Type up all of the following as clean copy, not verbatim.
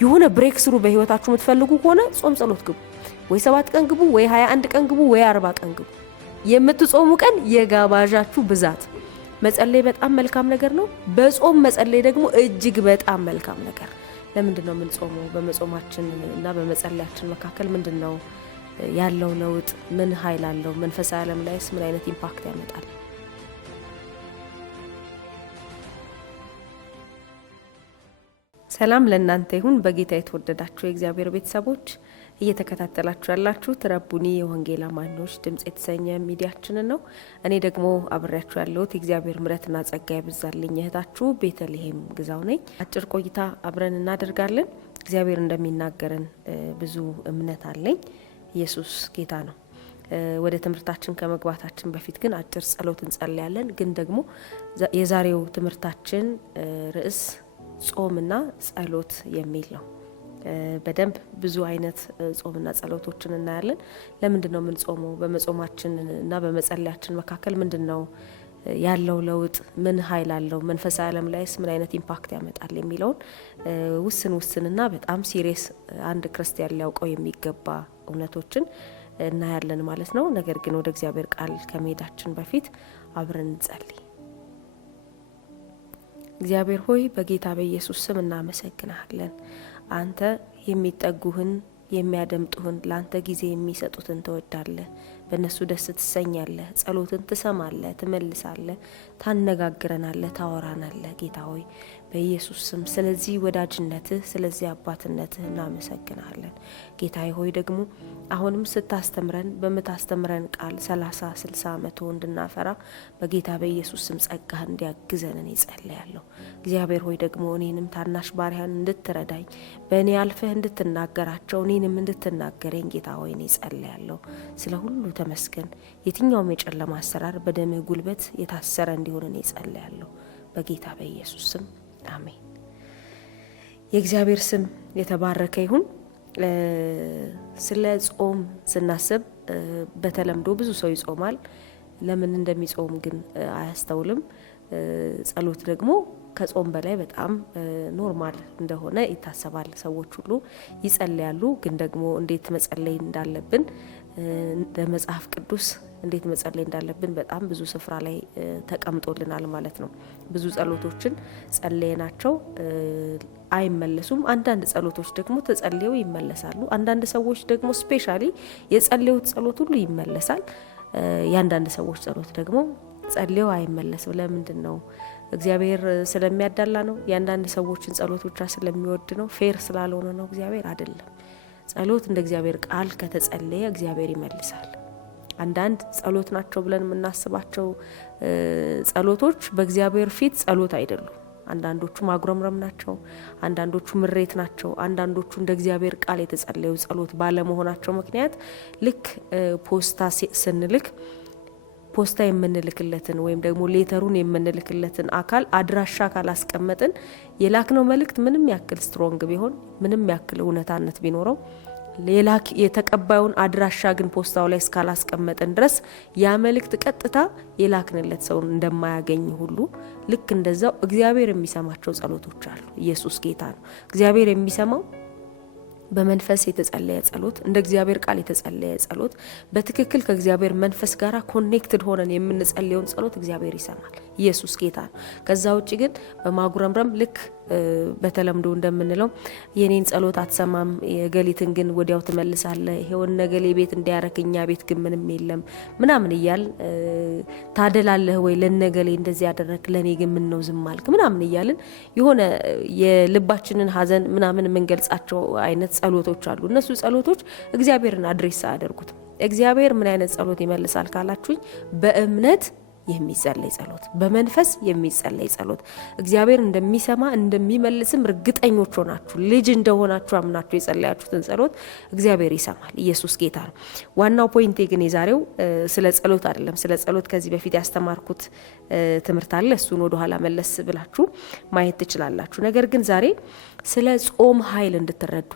የሆነ ብሬክ ስሩ በህይወታችሁ የምትፈልጉ ከሆነ ጾም ጸሎት ግቡ። ወይ 7 ቀን ግቡ፣ ወይ 21 ቀን ግቡ፣ ወይ 40 ቀን ግቡ። የምትጾሙ ቀን የጋባዣችሁ ብዛት። መጸለይ በጣም መልካም ነገር ነው። በጾም መጸለይ ደግሞ እጅግ በጣም መልካም ነገር። ለምንድነው የምንጾመው? በመጾማችን እና በመጸለያችን መካከል ምንድነው ያለው ለውጥ? ምን ኃይል አለው? መንፈሳዊ ዓለም ላይስ ምን አይነት ኢምፓክት ያመጣል? ሰላም ለእናንተ ይሁን። በጌታ የተወደዳችሁ የእግዚአብሔር ቤተሰቦች እየተከታተላችሁ ያላችሁ ትረቡኒ የወንጌል አማኞች ድምጽ የተሰኘ ሚዲያችን ነው። እኔ ደግሞ አብሬያችሁ ያለሁት የእግዚአብሔር ምሕረትና ጸጋ ይብዛልኝ እህታችሁ ቤተልሔም ግዛው ነኝ። አጭር ቆይታ አብረን እናደርጋለን። እግዚአብሔር እንደሚናገረን ብዙ እምነት አለኝ። ኢየሱስ ጌታ ነው። ወደ ትምህርታችን ከመግባታችን በፊት ግን አጭር ጸሎት እንጸልያለን። ግን ደግሞ የዛሬው ትምህርታችን ርዕስ ጾምና ጸሎት የሚል ነው። በደንብ ብዙ አይነት ጾምና ጸሎቶችን እናያለን። ለምንድነው የምንጾመው? በመጾማችን እና በመጸለያችን መካከል ምንድነው ያለው ለውጥ? ምን ኃይል አለው? መንፈሳዊ ዓለም ላይስ ምን አይነት ኢምፓክት ያመጣል የሚለውን ውስንና በጣም ሲሪየስ አንድ ክርስቲያን ሊያውቀው የሚገባ እውነቶችን እናያለን ማለት ነው። ነገር ግን ወደ እግዚአብሔር ቃል ከመሄዳችን በፊት አብረን እንጸልይ። እግዚአብሔር ሆይ በጌታ በኢየሱስ ስም እናመሰግናለን። አንተ የሚጠጉህን የሚያደምጡህን ላንተ ጊዜ የሚሰጡትን ተወዳለህ። በእነሱ ደስ ትሰኛለህ። ጸሎትን ትሰማለህ፣ ትመልሳለህ፣ ታነጋግረናለህ፣ ታወራናለህ። ጌታ ሆይ በኢየሱስ ስም ስለዚህ ወዳጅነትህ፣ ስለዚህ አባትነትህ እናመሰግናለን። ጌታ ሆይ ደግሞ አሁንም ስታስተምረን በምታስተምረን ቃል 30 60 100 እንድናፈራ በጌታ በኢየሱስ ስም ጸጋህ እንዲያግዘን እኔ ጸልያለሁ። እግዚአብሔር ሆይ ደግሞ እኔንም ታናሽ ባሪያን እንድትረዳኝ በእኔ አልፈህ እንድትናገራቸው እኔንም እንድትናገረኝ ጌታ ሆይ እኔ ጸልያለሁ። ስለ ሁሉ ተመስገን። የትኛውም የጨለማ አሰራር በደምህ ጉልበት የታሰረ እንዲሆን እኔ ጸልያለሁ በጌታ በኢየሱስ ስም አሜን። የእግዚአብሔር ስም የተባረከ ይሁን። ስለ ጾም ስናስብ በተለምዶ ብዙ ሰው ይጾማል። ለምን እንደሚጾም ግን አያስተውልም። ጸሎት ደግሞ ከጾም በላይ በጣም ኖርማል እንደሆነ ይታሰባል። ሰዎች ሁሉ ይጸልያሉ። ግን ደግሞ እንዴት መጸለይ እንዳለብን በመጽሐፍ ቅዱስ እንዴት መጸለይ እንዳለብን በጣም ብዙ ስፍራ ላይ ተቀምጦልናል ማለት ነው። ብዙ ጸሎቶችን ጸልየናቸው አይመለሱም። አንዳንድ ጸሎቶች ደግሞ ተጸልየው ይመለሳሉ። አንዳንድ ሰዎች ደግሞ ስፔሻሊ የጸለዩት ጸሎት ሁሉ ይመለሳል። የአንዳንድ ሰዎች ጸሎት ደግሞ ጸልየው አይመለስም። ለምንድን ነው? እግዚአብሔር ስለሚያዳላ ነው? የአንዳንድ ሰዎችን ጸሎት ብቻ ስለሚወድ ነው? ፌር ስላልሆነ ነው? እግዚአብሔር አይደለም። ጸሎት እንደ እግዚአብሔር ቃል ከተጸለየ እግዚአብሔር ይመልሳል። አንዳንድ ጸሎት ናቸው ብለን የምናስባቸው ጸሎቶች በእግዚአብሔር ፊት ጸሎት አይደሉም። አንዳንዶቹ ማጉረምረም ናቸው፣ አንዳንዶቹ ምሬት ናቸው፣ አንዳንዶቹ እንደ እግዚአብሔር ቃል የተጸለዩ ጸሎት ባለመሆናቸው ምክንያት ልክ ፖስታ ስንልክ ፖስታ የምንልክለትን ወይም ደግሞ ሌተሩን የምንልክለትን አካል አድራሻ ካላስቀመጥን የላክነው መልእክት ምንም ያክል ስትሮንግ ቢሆን ምንም ያክል እውነታነት ቢኖረው የተቀባዩን አድራሻ ግን ፖስታው ላይ እስካላስቀመጥን ድረስ ያ መልእክት ቀጥታ የላክንለት ሰው እንደማያገኝ ሁሉ ልክ እንደዛው እግዚአብሔር የሚሰማቸው ጸሎቶች አሉ። ኢየሱስ ጌታ ነው። እግዚአብሔር የሚሰማው በመንፈስ የተጸለየ ጸሎት፣ እንደ እግዚአብሔር ቃል የተጸለየ ጸሎት፣ በትክክል ከእግዚአብሔር መንፈስ ጋር ኮኔክትድ ሆነን የምንጸልየውን ጸሎት እግዚአብሔር ይሰማል። ኢየሱስ ጌታ ነው። ከዛ ውጭ ግን በማጉረምረም ልክ በተለምዶ እንደምንለው የኔን ጸሎት አትሰማም፣ የገሊትን ግን ወዲያው ትመልሳለህ፣ ይሄውን ነገሌ ቤት እንዲያረክኛ ቤት ግን ምንም የለም ምናምን እያል ታደላለህ ወይ ለነገሌ እንደዚህ ያደረክ ለኔ ግን ምን ነው ዝም አልክ ምናምን እያልን የሆነ የልባችንን ሐዘን ምናምን የምንገልጻቸው አይነት ጸሎቶች አሉ። እነሱ ጸሎቶች እግዚአብሔርን አድሬስ አያደርጉትም። እግዚአብሔር ምን አይነት ጸሎት ይመልሳል ካላችሁኝ፣ በእምነት የሚጸለይ ጸሎት፣ በመንፈስ የሚጸለይ ጸሎት እግዚአብሔር እንደሚሰማ እንደሚመልስም እርግጠኞች ሆናችሁ ልጅ እንደሆናችሁ አምናችሁ የጸለያችሁትን ጸሎት እግዚአብሔር ይሰማል። ኢየሱስ ጌታ ነው። ዋናው ፖይንቴ ግን የዛሬው ስለ ጸሎት አይደለም። ስለ ጸሎት ከዚህ በፊት ያስተማርኩት ትምህርት አለ። እሱን ወደ ኋላ መለስ ብላችሁ ማየት ትችላላችሁ። ነገር ግን ዛሬ ስለ ጾም ኃይል እንድትረዱ፣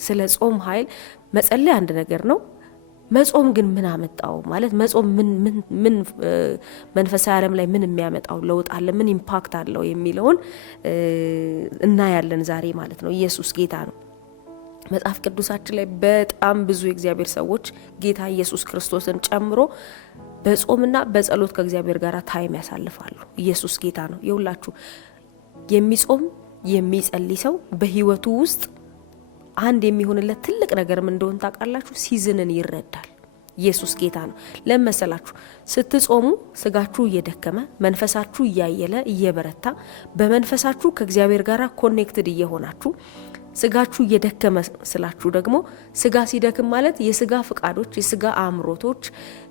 ስለ ጾም ኃይል መጸለይ አንድ ነገር ነው። መጾም ግን ምን አመጣው ማለት መጾም ምን መንፈሳዊ ዓለም ላይ ምን የሚያመጣው ለውጥ አለ ምን ኢምፓክት አለው የሚለውን እናያለን ዛሬ ማለት ነው። ኢየሱስ ጌታ ነው። መጽሐፍ ቅዱሳችን ላይ በጣም ብዙ የእግዚአብሔር ሰዎች ጌታ ኢየሱስ ክርስቶስን ጨምሮ በጾምና በጸሎት ከእግዚአብሔር ጋር ታይም ያሳልፋሉ። ኢየሱስ ጌታ ነው። ይውላችሁ የሚጾም የሚጸልይ ሰው በህይወቱ ውስጥ አንድ የሚሆንለት ትልቅ ነገር ምን እንደሆነ ታውቃላችሁ? ሲዝንን ይረዳል። ኢየሱስ ጌታ ነው። ለምሳላችሁ ስትጾሙ ስጋችሁ እየደከመ መንፈሳችሁ እያየለ እየበረታ በመንፈሳችሁ ከእግዚአብሔር ጋር ኮኔክትድ እየሆናችሁ ስጋችሁ እየደከመ ስላችሁ ደግሞ ስጋ ሲደክም ማለት የስጋ ፍቃዶች የስጋ አምሮቶች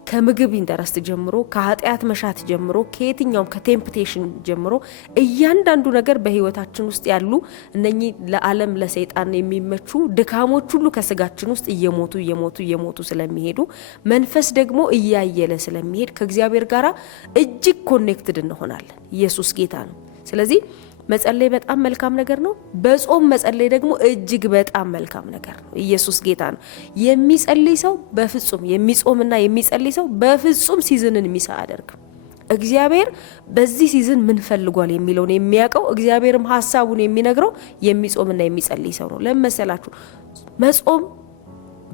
ከምግብ ኢንተረስት ጀምሮ ከኃጢአት መሻት ጀምሮ ከየትኛውም ከቴምፕቴሽን ጀምሮ እያንዳንዱ ነገር በህይወታችን ውስጥ ያሉ እነኚህ ለዓለም ለሰይጣን የሚመቹ ድካሞች ሁሉ ከስጋችን ውስጥ እየሞቱ ስለሚሄዱ መንፈስ ደግሞ እያየለ ስለሚሄድ ከእግዚአብሔር ጋር እጅግ ኮኔክትድ እንሆናለን። ኢየሱስ ጌታ ነው። ስለዚህ መጸለይ በጣም መልካም ነገር ነው። በጾም መጸለይ ደግሞ እጅግ በጣም መልካም ነገር ነው። ኢየሱስ ጌታ ነው። የሚጸልይ ሰው በፍጹም የሚጾምና የሚጸልይ ሰው በፍጹም ሲዝንን ሚስ አያደርግም። እግዚአብሔር በዚህ ሲዝን ምን ፈልጓል የሚለውን የሚያውቀው እግዚአብሔርም ሐሳቡን የሚነግረው የሚጾምና የሚጸልይ ሰው ነው። ለምሳላችሁ መጾም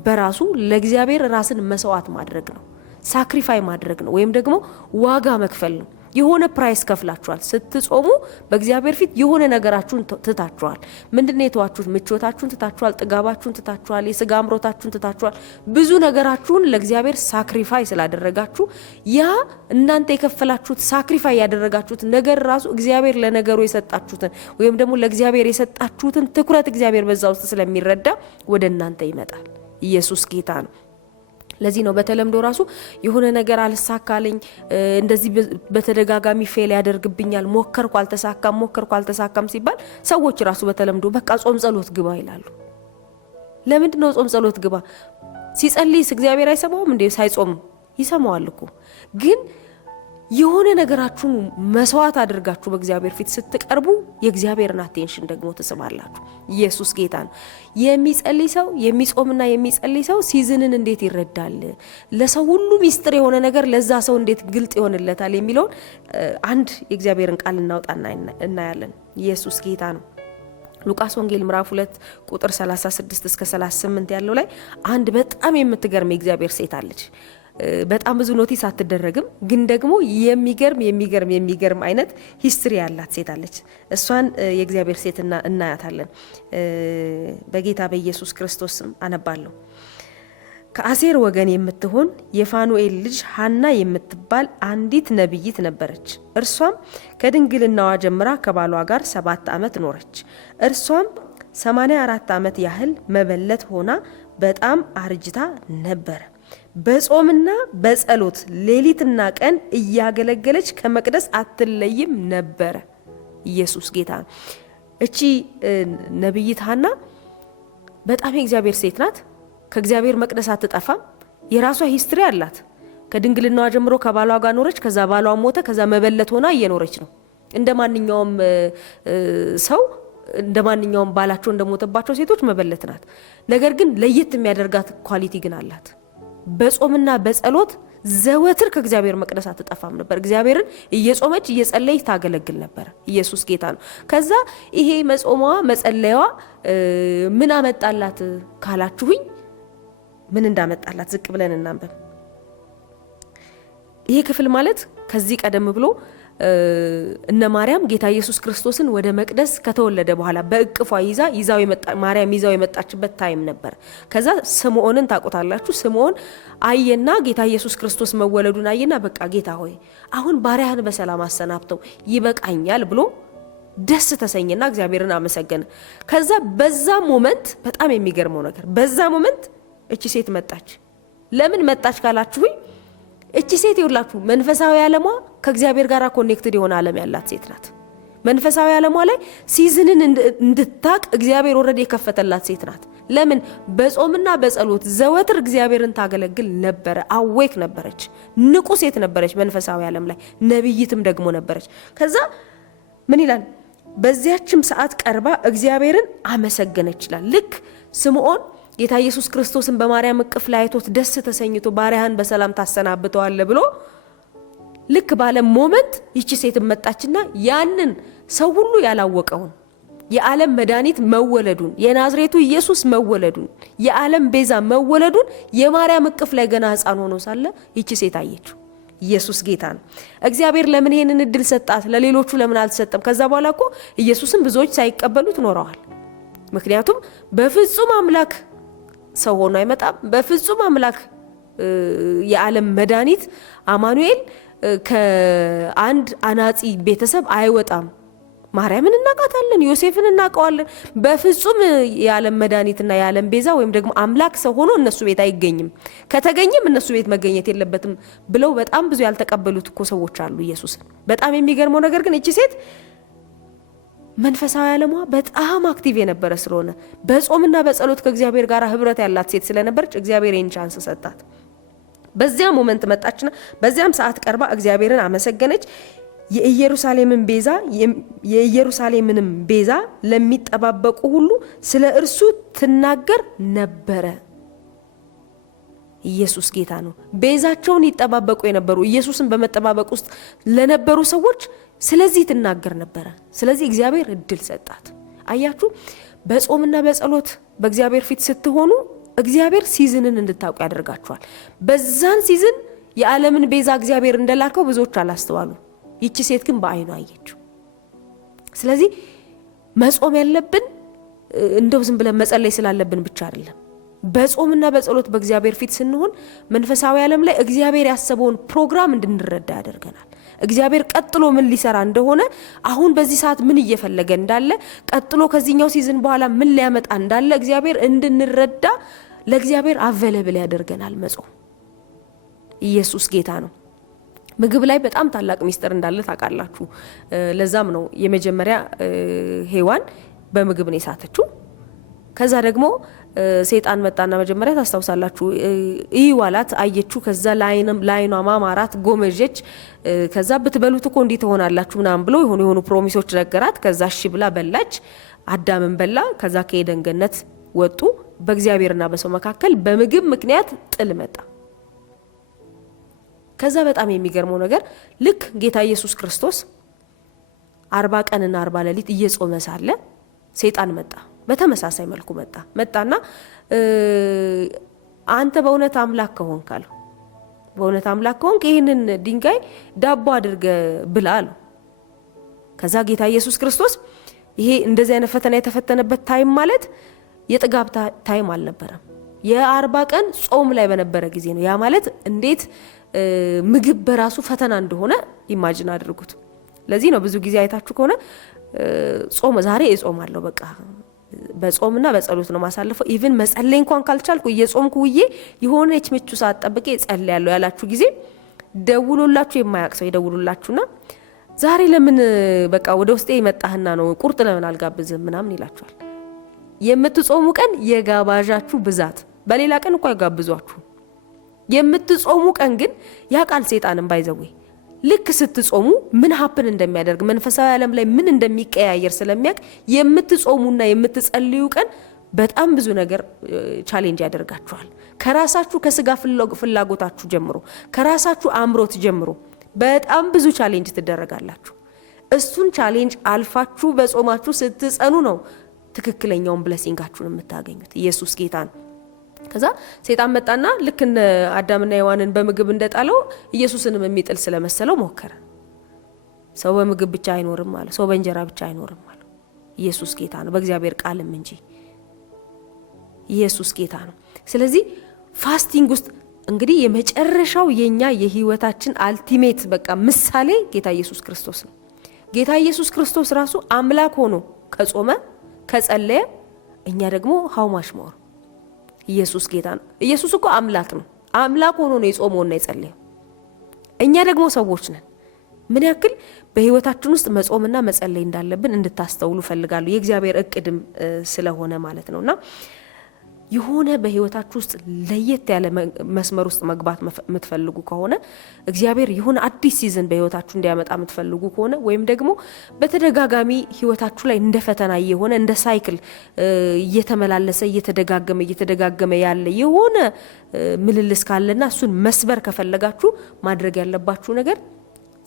በራሱ ለእግዚአብሔር ራስን መስዋዕት ማድረግ ነው። ሳክሪፋይ ማድረግ ነው ወይም ደግሞ ዋጋ መክፈል ነው። የሆነ ፕራይስ ከፍላችኋል። ስትጾሙ በእግዚአብሔር ፊት የሆነ ነገራችሁን ትታችኋል። ምንድነው የተዋችሁት? ምቾታችሁን ትታችኋል፣ ጥጋባችሁን ትታችኋል፣ የስጋ አምሮታችሁን ትታችኋል። ብዙ ነገራችሁን ለእግዚአብሔር ሳክሪፋይ ስላደረጋችሁ ያ እናንተ የከፈላችሁት ሳክሪፋይ ያደረጋችሁት ነገር ራሱ እግዚአብሔር ለነገሩ የሰጣችሁትን ወይም ደግሞ ለእግዚአብሔር የሰጣችሁትን ትኩረት እግዚአብሔር በዛ ውስጥ ስለሚረዳ ወደ እናንተ ይመጣል። ኢየሱስ ጌታ ነው። ለዚህ ነው በተለምዶ ራሱ የሆነ ነገር አልሳካልኝ እንደዚህ በተደጋጋሚ ፌል ያደርግብኛል ሞከርኩ አልተሳካም ሲባል ሰዎች ራሱ በተለምዶ በቃ ጾም ጸሎት ግባ ይላሉ። ለምንድን ነው ጾም ጸሎት ግባ? ሲጸልይስ እግዚአብሔር አይሰማውም እንዴ? ሳይጾም ይሰማዋል እኮ። ግን የሆነ ነገራችሁን መስዋዕት አድርጋችሁ በእግዚአብሔር ፊት ስትቀርቡ የእግዚአብሔርን አቴንሽን ደግሞ ትስባላችሁ። ኢየሱስ ጌታ ነው። የሚጸልይ ሰው የሚጾምና የሚጸልይ ሰው ሲዝንን እንዴት ይረዳል? ለሰው ሁሉ ሚስጥር የሆነ ነገር ለዛ ሰው እንዴት ግልጥ ይሆንለታል የሚለውን አንድ የእግዚአብሔርን ቃል እናውጣና እናያለን። ኢየሱስ ጌታ ነው። ሉቃስ ወንጌል ምዕራፍ 2 ቁጥር 36 እስከ 38 ያለው ላይ አንድ በጣም የምትገርም የእግዚአብሔር ሴት አለች። በጣም ብዙ ኖቲስ አትደረግም፣ ግን ደግሞ የሚገርም አይነት ሂስትሪ ያላት ሴት አለች። እሷን የእግዚአብሔር ሴት እናያታለን። በጌታ በኢየሱስ ክርስቶስ ስም አነባለሁ። ከአሴር ወገን የምትሆን የፋኑኤል ልጅ ሐና የምትባል አንዲት ነቢይት ነበረች። እርሷም ከድንግልናዋ ጀምራ ከባሏ ጋር 7 ዓመት ኖረች። እርሷም 84 ዓመት ያህል መበለት ሆና በጣም አርጅታ ነበረ። በጾምና በጸሎት ሌሊትና ቀን እያገለገለች ከመቅደስ አትለይም ነበረ። ኢየሱስ ጌታ ነው። እቺ ነቢይት ሐና በጣም የእግዚአብሔር ሴት ናት። ከእግዚአብሔር መቅደስ አትጠፋም። የራሷ ሂስትሪ አላት። ከድንግልናዋ ጀምሮ ከባሏ ጋር ኖረች። ከዛ ባሏ ሞተ። ከዛ መበለት ሆና እየኖረች ነው። እንደ ማንኛውም ሰው እንደ ማንኛውም ባላቸው እንደሞተባቸው ሴቶች መበለት ናት። ነገር ግን ለየት የሚያደርጋት ኳሊቲ ግን አላት። በጾምና በጸሎት ዘወትር ከእግዚአብሔር መቅደስ አትጠፋም ነበር። እግዚአብሔርን እየጾመች እየጸለየች ታገለግል ነበር። ኢየሱስ ጌታ ነው። ከዛ ይሄ መጾሟ መጸለያዋ ምን አመጣላት ካላችሁኝ ምን እንዳመጣላት ዝቅ ብለን እናንበብ። ይሄ ክፍል ማለት ከዚህ ቀደም ብሎ እነ ማርያም ጌታ ኢየሱስ ክርስቶስን ወደ መቅደስ ከተወለደ በኋላ በእቅፏ ማርያም ይዛው የመጣችበት ታይም ነበር። ከዛ ስምዖንን ታውቁታላችሁ። ስምዖን አየና ጌታ ኢየሱስ ክርስቶስ መወለዱን አየና በቃ ጌታ ሆይ አሁን ባሪያህን በሰላም አሰናብተው ይበቃኛል ብሎ ደስ ተሰኘና እግዚአብሔርን አመሰገነ። ከዛ በዛ ሞመንት በጣም የሚገርመው ነገር በዛ ሞመንት እቺ ሴት መጣች። ለምን መጣች ካላችሁኝ እቺ ሴት ይውላችሁ መንፈሳዊ ዓለሟ ከእግዚአብሔር ጋር ኮኔክትድ የሆነ ዓለም ያላት ሴት ናት። መንፈሳዊ ዓለሟ ላይ ሲዝንን እንድታቅ እግዚአብሔር ኦልሬዲ የከፈተላት ሴት ናት። ለምን? በጾምና በጸሎት ዘወትር እግዚአብሔርን ታገለግል ነበረ። አዌክ ነበረች። ንቁ ሴት ነበረች መንፈሳዊ ዓለም ላይ። ነብይትም ደግሞ ነበረች። ከዛ ምን ይላል? በዚያችም ሰዓት ቀርባ እግዚአብሔርን አመሰገነች ይላል። ልክ ስምዖን ጌታ ኢየሱስ ክርስቶስን በማርያም እቅፍ ላይ አይቶት ደስ ተሰኝቶ ባሪያህን በሰላም ታሰናብተዋለህ ብሎ ልክ ባለ ሞመንት ይቺ ሴት መጣችና ያንን ሰው ሁሉ ያላወቀውን የዓለም መድኃኒት መወለዱን የናዝሬቱ ኢየሱስ መወለዱን የዓለም ቤዛ መወለዱን የማርያም እቅፍ ላይ ገና ሕፃን ሆኖ ሳለ ይቺ ሴት አየችው። ኢየሱስ ጌታ ነው። እግዚአብሔር ለምን ይሄንን እድል ሰጣት? ለሌሎቹ ለምን አልተሰጠም? ከዛ በኋላ እኮ ኢየሱስን ብዙዎች ሳይቀበሉት ኖረዋል። ምክንያቱም በፍጹም አምላክ ሰው ሆኖ አይመጣም። በፍጹም አምላክ የዓለም መድኃኒት አማኑኤል ከአንድ አናጺ ቤተሰብ አይወጣም። ማርያምን እናውቃታለን፣ ዮሴፍን እናውቀዋለን። በፍጹም የዓለም መድኃኒትና የዓለም ቤዛ ወይም ደግሞ አምላክ ሰው ሆኖ እነሱ ቤት አይገኝም። ከተገኘም እነሱ ቤት መገኘት የለበትም ብለው በጣም ብዙ ያልተቀበሉት እኮ ሰዎች አሉ ኢየሱስን። በጣም የሚገርመው ነገር ግን እቺ ሴት መንፈሳዊ ዓለሟ በጣም አክቲቭ የነበረ ስለሆነ በጾምና በጸሎት ከእግዚአብሔር ጋር ህብረት ያላት ሴት ስለነበረች እግዚአብሔር ይህን ቻንስ ሰጣት። በዚያ ሞመንት መጣችና በዚያም ሰዓት ቀርባ እግዚአብሔርን አመሰገነች። የኢየሩሳሌምንም ቤዛ ለሚጠባበቁ ሁሉ ስለ እርሱ ትናገር ነበረ። ኢየሱስ ጌታ ነው። ቤዛቸውን ይጠባበቁ የነበሩ ኢየሱስን በመጠባበቅ ውስጥ ለነበሩ ሰዎች ስለዚህ ትናገር ነበረ። ስለዚህ እግዚአብሔር እድል ሰጣት። አያችሁ፣ በጾምና በጸሎት በእግዚአብሔር ፊት ስትሆኑ እግዚአብሔር ሲዝንን እንድታውቁ ያደርጋችኋል። በዛን ሲዝን የዓለምን ቤዛ እግዚአብሔር እንደላከው ብዙዎች አላስተዋሉ። ይቺ ሴት ግን በአይኗ አየችው። ስለዚህ መጾም ያለብን እንደው ዝም ብለን መጸለይ ስላለብን ብቻ አይደለም። በጾምና በጸሎት በእግዚአብሔር ፊት ስንሆን መንፈሳዊ ዓለም ላይ እግዚአብሔር ያሰበውን ፕሮግራም እንድንረዳ ያደርገናል። እግዚአብሔር ቀጥሎ ምን ሊሰራ እንደሆነ፣ አሁን በዚህ ሰዓት ምን እየፈለገ እንዳለ፣ ቀጥሎ ከዚህኛው ሲዝን በኋላ ምን ሊያመጣ እንዳለ እግዚአብሔር እንድንረዳ ለእግዚአብሔር አቬለብል ያደርገናል መጾም። ኢየሱስ ጌታ ነው። ምግብ ላይ በጣም ታላቅ ሚስጥር እንዳለ ታውቃላችሁ። ለዛም ነው የመጀመሪያ ሔዋን በምግብ ነው የሳተችው። ከዛ ደግሞ ሰይጣን መጣና መጀመሪያ ታስታውሳላችሁ ይዋላት አየችው። ከዛ ላይኗ ማማራት ጎመጀች። ከዛ ብትበሉት እኮ እንዲህ ትሆናላችሁ ምናምን ብሎ የሆኑ ፕሮሚሶች ነገራት። ከዛ እሺ ብላ በላች። አዳምን በላ። ከዛ ከኤደን ገነት ወጡ። በእግዚአብሔርና በሰው መካከል በምግብ ምክንያት ጥል መጣ። ከዛ በጣም የሚገርመው ነገር ልክ ጌታ ኢየሱስ ክርስቶስ 40 ቀንና 40 ሌሊት እየጾመ ሳለ ሰይጣን መጣ። በተመሳሳይ መልኩ መጣና አንተ በእውነት አምላክ ከሆንክ አለው። በእውነት አምላክ ከሆንክ ይህንን ድንጋይ ዳቦ አድርገ ብላ አለው። ከዛ ጌታ ኢየሱስ ክርስቶስ ይሄ እንደዚህ አይነት ፈተና የተፈተነበት ታይም ማለት የጥጋብ ታይም አልነበረም። የ40 ቀን ጾም ላይ በነበረ ጊዜ ነው። ያ ማለት እንዴት ምግብ በራሱ ፈተና እንደሆነ ኢማጂን አድርጉት። ለዚህ ነው ብዙ ጊዜ አይታችሁ ከሆነ ጾም ዛሬ እጾማለሁ በቃ በጾምና በጸሎት ነው ማሳለፈው። ኢቭን መጸለይ እንኳን ካልቻልኩ እየጾምኩ ውዬ የሆነች ምቹ ሰዓት ጠብቄ እጸልያለሁ ያላችሁ ጊዜ ደውሎላችሁ የማያውቅ ሰው ይደውሉላችሁና ዛሬ ለምን በቃ ወደ ውስጤ ይመጣህና ነው ቁርጥ ለምን አልጋብዝም ምናምን ይላችኋል። የምትጾሙ ቀን የጋባዣችሁ ብዛት፣ በሌላ ቀን እንኳን ያጋብዟችሁ። የምትጾሙ ቀን ግን ያ ቃል ሰይጣንን ባይዘው ልክ ስትጾሙ ምን ሀፕን እንደሚያደርግ መንፈሳዊ ዓለም ላይ ምን እንደሚቀያየር ስለሚያውቅ የምትጾሙና የምትጸልዩ ቀን በጣም ብዙ ነገር ቻሌንጅ ያደርጋችኋል። ከራሳችሁ ከስጋ ፍላጎታችሁ ጀምሮ ከራሳችሁ አምሮት ጀምሮ በጣም ብዙ ቻሌንጅ ትደረጋላችሁ። እሱን ቻሌንጅ አልፋችሁ በጾማችሁ ስትጸኑ ነው ትክክለኛውን ብለሲንጋችሁን የምታገኙት። ኢየሱስ ጌታ ነው። ከዛ ሰይጣን መጣና ልክ እንደ አዳምና ሔዋንን በምግብ እንደጣለው ኢየሱስንም የሚጥል ስለመሰለው ሞከረ። ሰው በምግብ ብቻ አይኖርም ማለት ሰው በእንጀራ ብቻ አይኖርም ማለት ኢየሱስ ጌታ ነው፣ በእግዚአብሔር ቃልም እንጂ ኢየሱስ ጌታ ነው። ስለዚህ ፋስቲንግ ውስጥ እንግዲህ የመጨረሻው የኛ የህይወታችን አልቲሜት በቃ ምሳሌ ጌታ ኢየሱስ ክርስቶስ ነው። ጌታ ኢየሱስ ክርስቶስ ራሱ አምላክ ሆኖ ከጾመ ከጸለየ እኛ ደግሞ ሃው ማች ሞር ኢየሱስ ጌታ ነው። ኢየሱስ እኮ አምላክ ነው። አምላክ ሆኖ ነው የጾመውና የጸለየው። እኛ ደግሞ ሰዎች ነን። ምን ያክል በህይወታችን ውስጥ መጾምና መጸለይ እንዳለብን እንድታስተውሉ ፈልጋለሁ። የእግዚአብሔር እቅድም ስለሆነ ማለት ነውና የሆነ በህይወታችሁ ውስጥ ለየት ያለ መስመር ውስጥ መግባት የምትፈልጉ ከሆነ እግዚአብሔር የሆነ አዲስ ሲዝን በህይወታችሁ እንዲያመጣ የምትፈልጉ ከሆነ ወይም ደግሞ በተደጋጋሚ ህይወታችሁ ላይ እንደ ፈተና የሆነ እንደ ሳይክል እየተመላለሰ እየተደጋገመ ያለ የሆነ ምልልስ ካለና እሱን መስበር ከፈለጋችሁ ማድረግ ያለባችሁ ነገር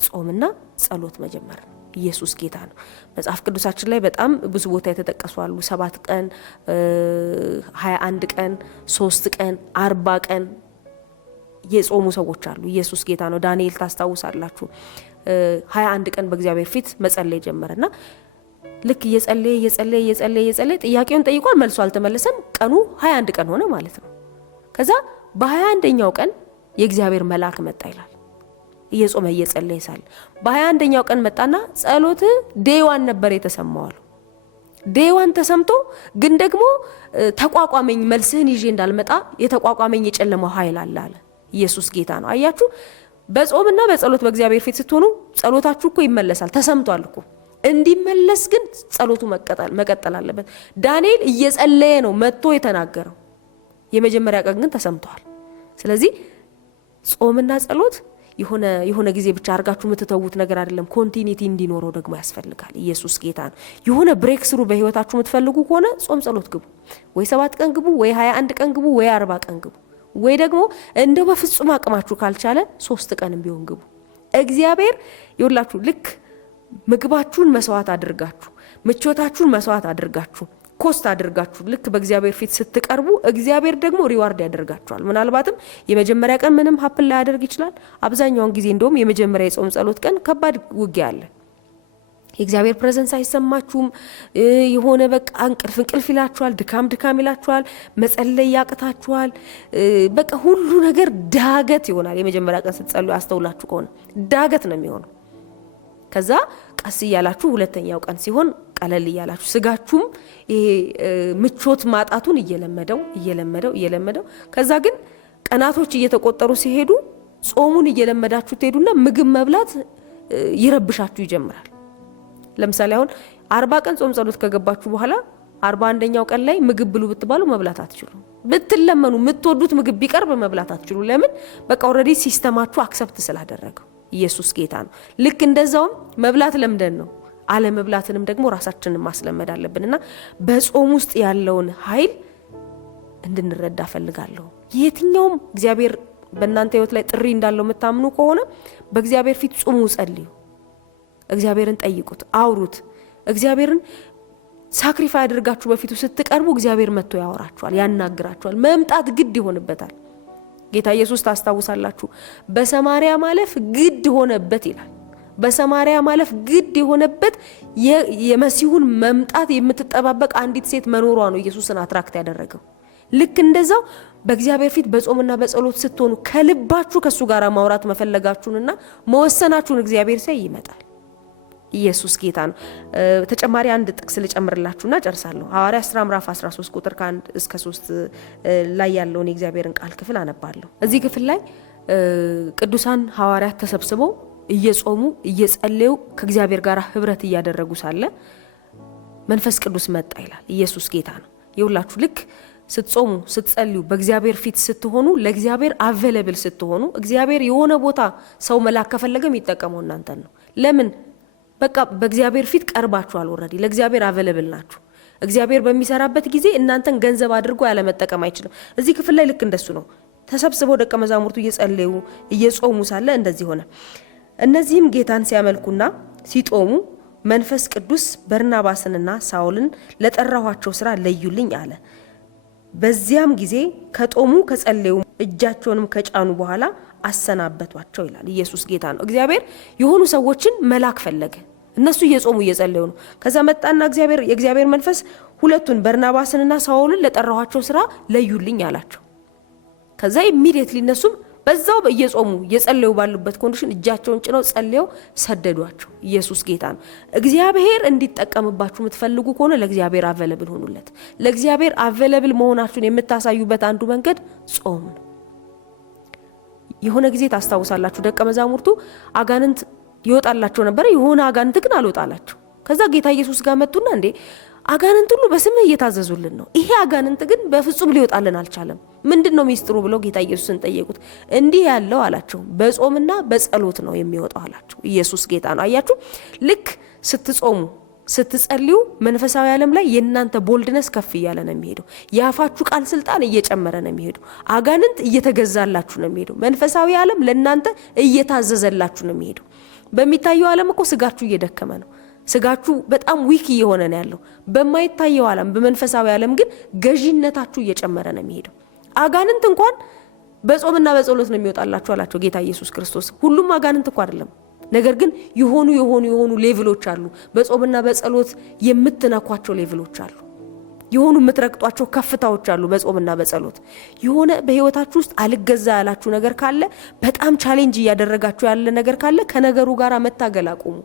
ጾምና ጸሎት መጀመር ነው። ኢየሱስ ጌታ ነው። መጽሐፍ ቅዱሳችን ላይ በጣም ብዙ ቦታ የተጠቀሱ አሉ። 7 ቀን 21 ቀን 3 ቀን 40 ቀን የጾሙ ሰዎች አሉ። ኢየሱስ ጌታ ነው። ዳንኤል ታስታውሳላችሁ 21 ቀን በእግዚአብሔር ፊት መጸለይ ጀመረና ልክ እየጸለየ ጥያቄውን ጠይቋል፣ መልሶ አልተመለሰም። ቀኑ 21 ቀን ሆነ ማለት ነው። ከዛ በ21ኛው ቀን የእግዚአብሔር መልአክ መጣ ይላል። እየጾመ እየጸለየ ሳለ በ21ኛው ቀን መጣና ጸሎት ዴዋን ነበር የተሰማው። ዴዋን ተሰምቶ ግን ደግሞ ተቋቋመኝ፣ መልስህን ይዤ እንዳልመጣ የተቋቋመኝ የጨለማው ኃይል አለ። ኢየሱስ ጌታ ነው። አያችሁ፣ በጾምና በጸሎት በእግዚአብሔር ፊት ስትሆኑ ጸሎታችሁ እኮ ይመለሳል። ተሰምቷል እኮ። እንዲመለስ ግን ጸሎቱ መቀጠል አለበት። ዳንኤል እየጸለየ ነው መጥቶ የተናገረው። የመጀመሪያ ቀን ግን ተሰምቷል። ስለዚህ ጾምና ጸሎት የሆነ ጊዜ ብቻ አርጋችሁ የምትተውት ነገር አይደለም። ኮንቲኒቲ እንዲኖረው ደግሞ ያስፈልጋል። ኢየሱስ ጌታ ነው። የሆነ ብሬክ ስሩ በህይወታችሁ የምትፈልጉ ከሆነ ጾም ጸሎት ግቡ። ወይ 7 ቀን ግቡ፣ ወይ 21 ቀን ግቡ፣ ወይ 40 ቀን ግቡ፣ ወይ ደግሞ እንደው በፍጹም አቅማችሁ ካልቻለ 3 ቀንም ቢሆን ግቡ። እግዚአብሔር ይወላችሁ ልክ ምግባችሁን መስዋዕት አድርጋችሁ ምቾታችሁን መስዋዕት አድርጋችሁ ኮስት አድርጋችሁ ልክ በእግዚአብሔር ፊት ስትቀርቡ እግዚአብሔር ደግሞ ሪዋርድ ያደርጋችኋል። ምናልባትም የመጀመሪያ ቀን ምንም ሀፕን ላይ ያደርግ ይችላል። አብዛኛውን ጊዜ እንደውም የመጀመሪያ የጾም ጸሎት ቀን ከባድ ውጊያ አለ። የእግዚአብሔር ፕሬዘንስ አይሰማችሁም። የሆነ በቃ እንቅልፍ ይላችኋል፣ ድካም ይላችኋል፣ መጸለይ ያቅታችኋል። በቃ ሁሉ ነገር ዳገት ይሆናል። የመጀመሪያ ቀን ስትጸልዩ አስተውላችሁ ከሆነ ዳገት ነው የሚሆነው። ከዛ ቀስ እያላችሁ ሁለተኛው ቀን ሲሆን ቀለል እያላችሁ ስጋችሁም ይሄ ምቾት ማጣቱን እየለመደው ከዛ ግን ቀናቶች እየተቆጠሩ ሲሄዱ ጾሙን እየለመዳችሁ ትሄዱና ምግብ መብላት ይረብሻችሁ ይጀምራል። ለምሳሌ አሁን 40 ቀን ጾም ጸሎት ከገባችሁ በኋላ 41ኛው ቀን ላይ ምግብ ብሉ ብትባሉ መብላት አትችሉም። ብትለመኑ የምትወዱት ምግብ ቢቀርብ መብላት አትችሉ። ለምን? በቃ ኦሬዲ ሲስተማችሁ አክሰፕት ስላደረገው። ኢየሱስ ጌታ ነው። ልክ እንደዛውም መብላት ለምደን ነው አለመብላትንም ደግሞ ራሳችንን ማስለመድ አለብንና በጾም ውስጥ ያለውን ኃይል እንድንረዳ ፈልጋለሁ። የትኛውም እግዚአብሔር በእናንተ ህይወት ላይ ጥሪ እንዳለው የምታምኑ ከሆነ በእግዚአብሔር ፊት ጾሙ፣ ጸልዩ፣ እግዚአብሔርን ጠይቁት፣ አውሩት። እግዚአብሔርን ሳክሪፋይ አድርጋችሁ በፊቱ ስትቀርቡ እግዚአብሔር መጥቶ ያወራችኋል፣ ያናግራችኋል። መምጣት ግድ ይሆንበታል። ጌታ ኢየሱስ ታስታውሳላችሁ በሰማሪያ ማለፍ ግድ ሆነበት ይላል። በሰማሪያ ማለፍ ግድ የሆነበት የመሲሁን መምጣት የምትጠባበቅ አንዲት ሴት መኖሯ ነው ኢየሱስን አትራክት ያደረገው። ልክ እንደዛው በእግዚአብሔር ፊት በጾምና በጸሎት ስትሆኑ ከልባችሁ ከሱ ጋር ማውራት መፈለጋችሁንና መወሰናችሁን እግዚአብሔር ሲያይ ይመጣል። ኢየሱስ ጌታ ነው። ተጨማሪ አንድ ጥቅስ ልጨምርላችሁና ጨርሳለሁ። ሐዋርያት ሥራ ምዕራፍ 13 ቁጥር 1 እስከ 3 ላይ ያለውን የእግዚአብሔርን ቃል ክፍል አነባለሁ። እዚህ ክፍል ላይ ቅዱሳን ሐዋርያት ተሰብስበው እየጾሙ እየጸለዩ ከእግዚአብሔር ጋር ህብረት እያደረጉ ሳለ መንፈስ ቅዱስ መጣ ይላል። ኢየሱስ ጌታ ነው። ይውላችሁ ልክ ስትጾሙ ስትጸልዩ በእግዚአብሔር ፊት ስትሆኑ ለእግዚአብሔር አቬለብል ስትሆኑ እግዚአብሔር የሆነ ቦታ ሰው መላክ ከፈለገ የሚጠቀመው እናንተን ነው። ለምን? በቃ በእግዚአብሔር ፊት ቀርባችኋል። ኦሬዲ ለእግዚአብሔር አቬለብል ናችሁ። እግዚአብሔር በሚሰራበት ጊዜ እናንተን ገንዘብ አድርጎ ያለ መጠቀም አይችልም። እዚህ ክፍል ላይ ልክ እንደሱ ነው። ተሰብስበው ደቀ መዛሙርቱ እየጸለዩ እየጾሙ ሳለ እንደዚህ ሆነ። እነዚህም ጌታን ሲያመልኩና ሲጦሙ መንፈስ ቅዱስ በርናባስንና ሳውልን ለጠራኋቸው ስራ ለዩልኝ አለ። በዚያም ጊዜ ከጦሙ ከጸለዩ እጃቸውንም ከጫኑ በኋላ አሰናበቷቸው ይላል። ኢየሱስ ጌታ ነው። እግዚአብሔር የሆኑ ሰዎችን መላክ ፈለገ። እነሱ እየጾሙ እየጸለዩ ነው። ከዛ መጣና የእግዚአብሔር መንፈስ ሁለቱን በርናባስንና ሳውልን ለጠራኋቸው ስራ ለዩልኝ አላቸው። ከዛ ኢሚዲየትሊ እነሱም በዛው እየጾሙ እየጸለዩ ባሉበት ኮንዲሽን እጃቸውን ጭነው ጸልየው ሰደዷቸው። ኢየሱስ ጌታ ነው። እግዚአብሔር እንዲጠቀምባችሁ የምትፈልጉ ከሆነ ለእግዚአብሔር አቬለብል ሆኑለት። ለእግዚአብሔር አቬለብል መሆናችሁን የምታሳዩበት አንዱ መንገድ ጾም ነው። የሆነ ጊዜ ታስታውሳላችሁ ደቀ መዛሙርቱ አጋንንት ይወጣላቸው ነበር። የሆነ አጋንንት ግን አልወጣላቸው። ከዛ ጌታ ኢየሱስ ጋር መጡና እንዴ አጋንንት ሁሉ በስምህ እየታዘዙልን ነው። ይሄ አጋንንት ግን በፍጹም ሊወጣልን አልቻለም። ምንድነው ሚስጥሩ ብለው ጌታ ኢየሱስን ጠየቁት። እንዲህ ያለው አላቸው በጾምና በጸሎት ነው የሚወጣው አላቸው። ኢየሱስ ጌታ ነው። አያችሁ ልክ ስትጾሙ ስትጸልዩ መንፈሳዊ ዓለም ላይ የእናንተ ቦልድነስ ከፍ እያለ ነው የሚሄደው። የአፋችሁ ቃል ስልጣን እየጨመረ ነው የሚሄደው። አጋንንት እየተገዛላችሁ ነው የሚሄደው። መንፈሳዊ ዓለም ለእናንተ እየታዘዘላችሁ ነው የሚሄደው። በሚታየው ዓለም እኮ ስጋችሁ እየደከመ ነው። ስጋችሁ በጣም ዊክ እየሆነ ነው ያለው። በማይታየው ዓለም በመንፈሳዊ ዓለም ግን ገዢነታችሁ እየጨመረ ነው የሚሄደው። አጋንንት እንኳን በጾምና በጸሎት ነው የሚወጣላችሁ አላቸው ጌታ ኢየሱስ ክርስቶስ። ሁሉም አጋንንት እንኳን አይደለም፣ ነገር ግን የሆኑ ሌቭሎች አሉ። በጾምና በጸሎት የምትነኳቸው ሌቭሎች አሉ። የሆኑ የምትረግጧቸው ከፍታዎች አሉ። በጾምና በጸሎት የሆነ በህይወታችሁ ውስጥ አልገዛ ያላችሁ ነገር ካለ፣ በጣም ቻሌንጅ እያደረጋችሁ ያለ ነገር ካለ ከነገሩ ጋር መታገል አቁሙ።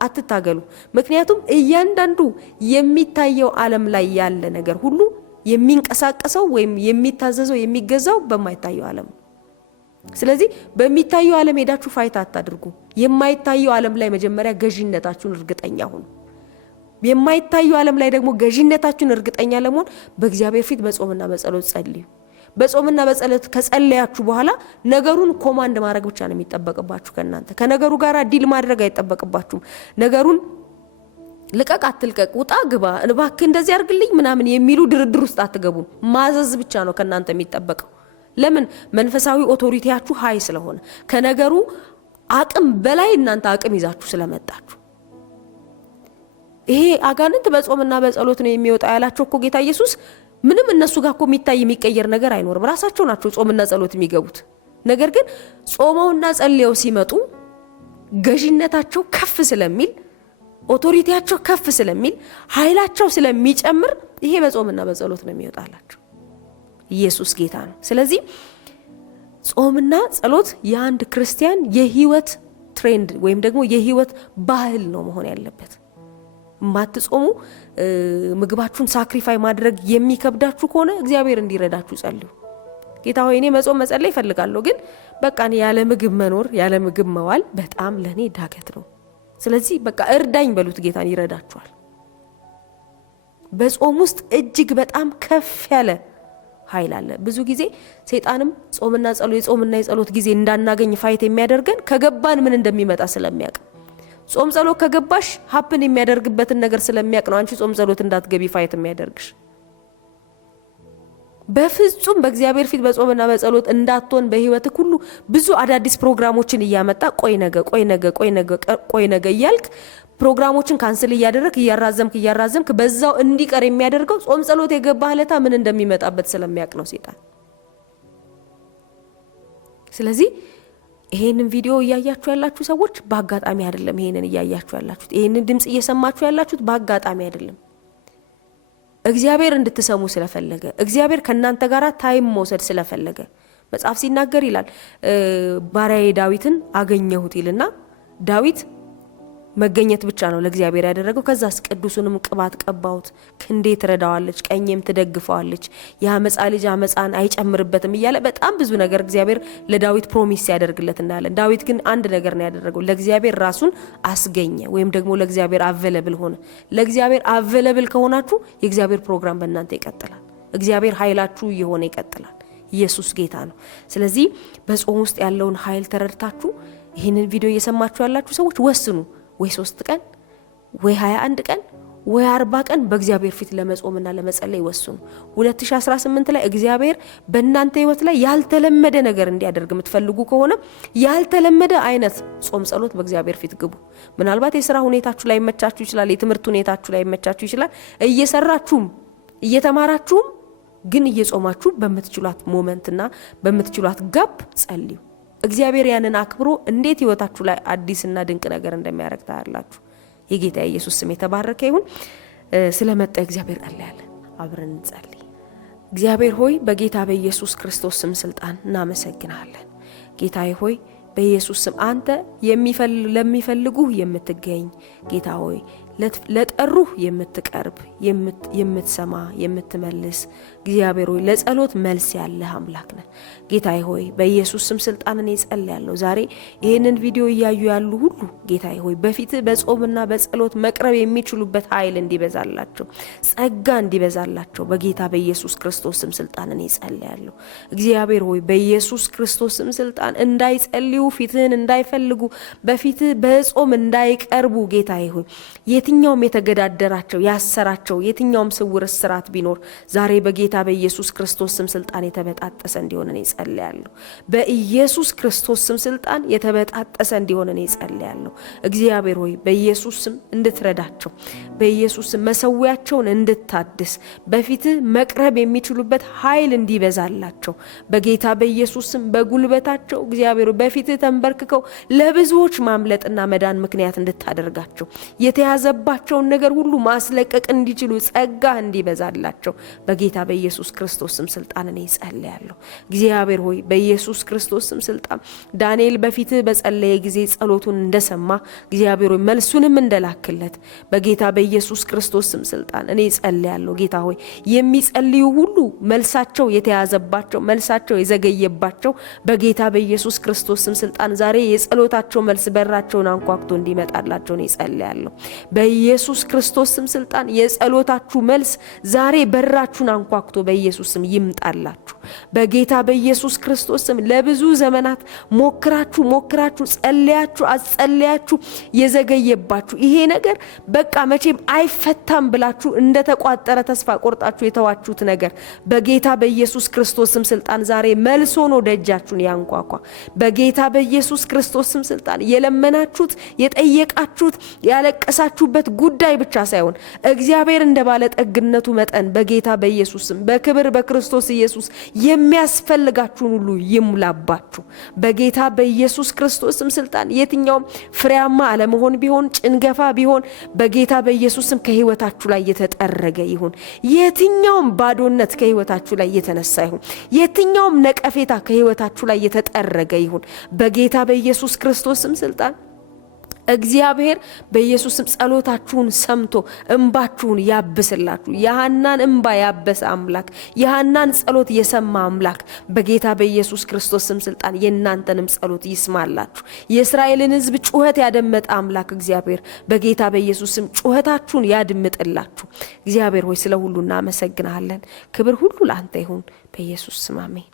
አትታገሉ። ምክንያቱም እያንዳንዱ የሚታየው ዓለም ላይ ያለ ነገር ሁሉ የሚንቀሳቀሰው ወይም የሚታዘዘው የሚገዛው በማይታየው ዓለም ነው። ስለዚህ በሚታየው ዓለም ሄዳችሁ ፋይት አታድርጉ። የማይታየው ዓለም ላይ መጀመሪያ ገዢነታችሁን እርግጠኛ ሁኑ። የማይታየው ዓለም ላይ ደግሞ ገዢነታችሁን እርግጠኛ ለመሆን በእግዚአብሔር ፊት በጾምና በጸሎት ጸልዩ። በጾምና በጸሎት ከጸለያችሁ በኋላ ነገሩን ኮማንድ ማድረግ ብቻ ነው የሚጠበቅባችሁ ከናንተ። ከነገሩ ጋር ዲል ማድረግ አይጠበቅባችሁም። ነገሩን ልቀቅ አትልቀቅ፣ ውጣ ግባ፣ እባክህ እንደዚህ አድርግልኝ ምናምን የሚሉ ድርድር ውስጥ አትገቡም። ማዘዝ ብቻ ነው ከናንተ የሚጠበቀው። ለምን? መንፈሳዊ ኦቶሪቲያችሁ ሃይ ስለሆነ፣ ከነገሩ አቅም በላይ እናንተ አቅም ይዛችሁ ስለመጣችሁ። ይሄ አጋንንት በጾምና በጸሎት ነው የሚወጣ ያላቸው እኮ ጌታ ኢየሱስ ምንም እነሱ ጋር እኮ የሚታይ የሚቀየር ነገር አይኖርም። ራሳቸው ናቸው ጾምና ጸሎት የሚገቡት። ነገር ግን ጾመውና ጸልየው ሲመጡ ገዢነታቸው ከፍ ስለሚል፣ ኦቶሪቲያቸው ከፍ ስለሚል፣ ኃይላቸው ስለሚጨምር ይሄ በጾምና በጸሎት ነው የሚወጣላቸው። ኢየሱስ ጌታ ነው። ስለዚህ ጾምና ጸሎት የአንድ ክርስቲያን የህይወት ትሬንድ ወይም ደግሞ የህይወት ባህል ነው መሆን ያለበት። ማትጾሙ ምግባችሁን ሳክሪፋይ ማድረግ የሚከብዳችሁ ከሆነ እግዚአብሔር እንዲረዳችሁ ጸልዩ። ጌታ ሆይ እኔ መጾም መጸለይ እፈልጋለሁ፣ ግን በቃ እኔ ያለ ምግብ መኖር ያለ ምግብ መዋል በጣም ለኔ ዳገት ነው። ስለዚህ በቃ እርዳኝ በሉት፣ ጌታን ይረዳችኋል። በጾም ውስጥ እጅግ በጣም ከፍ ያለ ኃይል አለ። ብዙ ጊዜ ሰይጣንም ጾምና የጸሎት ጊዜ እንዳናገኝ ፋይት የሚያደርገን ከገባን ምን እንደሚመጣ ስለሚያውቅ፣ ጾም ጸሎት ከገባሽ ሀፕን የሚያደርግበትን ነገር ስለሚያውቅ ነው አንቺ ጾም ጸሎት እንዳትገቢ ፋይት የሚያደርግሽ። በፍጹም በእግዚአብሔር ፊት በጾምና በጸሎት እንዳትሆን በህይወትህ ሁሉ ብዙ አዳዲስ ፕሮግራሞችን እያመጣ ቆይ ነገ እያልክ ፕሮግራሞችን ካንስል እያደረክ እያራዘምክ በዛው እንዲቀር የሚያደርገው ጾም ጸሎት የገባህ ለታ ምን እንደሚመጣበት ስለሚያውቅ ነው ሰይጣን። ስለዚህ ይሄንን ቪዲዮ እያያችሁ ያላችሁ ሰዎች በአጋጣሚ አይደለም። ይሄንን እያያችሁ ያላችሁት፣ ይሄንን ድምጽ እየሰማችሁ ያላችሁት በአጋጣሚ አይደለም። እግዚአብሔር እንድትሰሙ ስለፈለገ፣ እግዚአብሔር ከናንተ ጋር ታይም መውሰድ ስለፈለገ መጽሐፍ ሲናገር ይላል ባሪያዬ ዳዊትን አገኘሁት ይልና ዳዊት መገኘት ብቻ ነው ለእግዚአብሔር ያደረገው። ከዛስ ቅዱሱንም ቅባት ቀባውት፣ ክንዴ ትረዳዋለች፣ ቀኝም ትደግፈዋለች፣ የአመፃ ልጅ አመፃን አይጨምርበትም እያለ በጣም ብዙ ነገር እግዚአብሔር ለዳዊት ፕሮሚስ ያደርግለት እናያለን። ዳዊት ግን አንድ ነገር ነው ያደረገው፣ ለእግዚአብሔር ራሱን አስገኘ ወይም ደግሞ ለእግዚአብሔር አቬለብል ሆነ። ለእግዚአብሔር አቬለብል ከሆናችሁ የእግዚአብሔር ፕሮግራም በእናንተ ይቀጥላል። እግዚአብሔር ኃይላችሁ እየሆነ ይቀጥላል። ኢየሱስ ጌታ ነው። ስለዚህ በጾም ውስጥ ያለውን ኃይል ተረድታችሁ ይህንን ቪዲዮ እየሰማችሁ ያላችሁ ሰዎች ወስኑ። ወይ 3 ቀን ወይ 21 ቀን ወይ 40 ቀን በእግዚአብሔር ፊት ለመጾምና ለመጸለይ ወስኑ። 2018 ላይ እግዚአብሔር በእናንተ ህይወት ላይ ያልተለመደ ነገር እንዲያደርግ የምትፈልጉ ከሆነ ያልተለመደ አይነት ጾም ጸሎት በእግዚአብሔር ፊት ግቡ። ምናልባት የሥራ ሁኔታችሁ ላይ መቻችሁ ይችላል፣ የትምህርት ሁኔታችሁ ላይ መቻችሁ ይችላል። እየሰራችሁም እየተማራችሁም ግን እየጾማችሁ በምትችሏት ሞመንትና በምትችሏት ጋፕ ጸልዩ። እግዚአብሔር ያንን አክብሮ እንዴት ህይወታችሁ ላይ አዲስና ድንቅ ነገር እንደሚያደርግ ታያላችሁ። የጌታ ኢየሱስ ስም የተባረከ ይሁን። ስለመጣ እግዚአብሔር ጸልያለን። አብረን እንጸልይ። እግዚአብሔር ሆይ በጌታ በኢየሱስ ክርስቶስ ስም ስልጣን እናመሰግናለን። ጌታዬ ሆይ በኢየሱስ ስም አንተ ለሚፈልጉህ የምትገኝ ጌታ ሆይ ለጠሩህ የምትቀርብ የምትሰማ የምትመልስ እግዚአብሔር ሆይ ለጸሎት መልስ ያለህ አምላክ ነህ። ጌታዬ ሆይ በኢየሱስ ስም ስልጣን እኔ ጸልያለሁ። ዛሬ ይሄንን ቪዲዮ እያዩ ያሉ ሁሉ ጌታዬ ሆይ በፊት በጾምና በጸሎት መቅረብ የሚችሉበት ኃይል እንዲበዛላቸው ጸጋ እንዲበዛላቸው በጌታ በኢየሱስ ክርስቶስ ስም ስልጣን እኔ ጸልያለሁ። እግዚአብሔር ሆይ በኢየሱስ ክርስቶስ ስም ስልጣን እንዳይጸልዩ ፊትህን እንዳይፈልጉ በፊትህ በጾም እንዳይቀርቡ ጌታዬ ሆይ የትኛውም የተገዳደራቸው ያሰራቸው የትኛውም ስውር እስራት ቢኖር ዛሬ በጌታ በኢየሱስ ክርስቶስ ስም ስልጣን የተበጣጠሰ እንዲሆን እኔ ጸልያለሁ። በኢየሱስ ክርስቶስ ስም ስልጣን የተበጣጠሰ እንዲሆን እኔ ጸልያለሁ። እግዚአብሔር ሆይ በኢየሱስ ስም እንድትረዳቸው በኢየሱስ ስም መሰዊያቸውን እንድታድስ በፊትህ መቅረብ የሚችሉበት ኃይል እንዲበዛላቸው በጌታ በኢየሱስ ስም በጉልበታቸው እግዚአብሔር በፊትህ ተንበርክከው ለብዙዎች ማምለጥና መዳን ምክንያት እንድታደርጋቸው የተያዘባቸውን ነገር ሁሉ ማስለቀቅ እንዲችሉ ጸጋ እንዲበዛላቸው በጌታ በኢየሱስ ክርስቶስ ስም ስልጣን እኔ ጸልያለሁ። እግዚአብሔር ሆይ በኢየሱስ ክርስቶስ ስም ስልጣን ዳንኤል በፊትህ በጸለየ ጊዜ ጸሎቱን እንደሰማ እግዚአብሔር ሆይ መልሱንም እንደላክለት በጌታ በኢየሱስ ክርስቶስ ስም ስልጣን እኔ ጸልያለሁ። ጌታ ሆይ የሚጸልዩ ሁሉ መልሳቸው የተያዘባቸው መልሳቸው የዘገየባቸው በጌታ በኢየሱስ ክርስቶስ ስም ስልጣን ዛሬ የጸሎታቸው መልስ በራቸውን አንኳኩቶ እንዲመጣላቸው እኔ ጸልያለሁ። በኢየሱስ ክርስቶስ ስም ስልጣን የጸሎታችሁ መልስ ዛሬ በራችሁን አንኳኩቶ በኢየሱስ ስም ይምጣላችሁ። በጌታ በኢየሱስ ክርስቶስ ስም ለብዙ ዘመናት ሞክራችሁ ጸልያችሁ አጸልያችሁ የዘገየባችሁ ይሄ ነገር በቃ መቼም አይፈታም ብላችሁ እንደተቋጠረ ተስፋ ቆርጣችሁ የተዋችሁት ነገር በጌታ በኢየሱስ ክርስቶስ ስም ስልጣን ዛሬ መልሶ ነው ደጃችሁን ያንኳኳ። በጌታ በኢየሱስ ክርስቶስ ስም ስልጣን የለመናችሁት የጠየቃችሁት ያለቀሳችሁበት ጉዳይ ብቻ ሳይሆን እግዚአብሔር እንደባለ ጠግነቱ መጠን በጌታ በኢየሱስ ስም በክብር በክርስቶስ ኢየሱስ የሚያስፈልጋችሁን ሁሉ ይሙላባችሁ። በጌታ በኢየሱስ ክርስቶስ ስም ስልጣን የትኛውም ፍሬያማ አለመሆን ቢሆን ጭንገፋ ቢሆን በጌታ በኢየሱስ ስም ከህይወታችሁ ላይ የተጠረገ ይሁን። የትኛውም ባዶነት ከህይወታችሁ ላይ የተነሳ ይሁን። የትኛውም ነቀፌታ ከህይወታችሁ ላይ የተጠረገ ይሁን። በጌታ በኢየሱስ ክርስቶስ ስም ስልጣን እግዚአብሔር በኢየሱስ ስም ጸሎታችሁን ሰምቶ እንባችሁን ያብስላችሁ። የሐናን እንባ ያበሰ አምላክ የሐናን ጸሎት የሰማ አምላክ በጌታ በኢየሱስ ክርስቶስ ስም ስልጣን የእናንተንም ጸሎት ይስማላችሁ። የእስራኤልን ሕዝብ ጩኸት ያደመጠ አምላክ እግዚአብሔር በጌታ በኢየሱስ ስም ጩኸታችሁን ያድምጥላችሁ። እግዚአብሔር ሆይ ስለ ሁሉ እናመሰግናለን። ክብር ሁሉ ላንተ ይሁን በኢየሱስ ስም አሜን።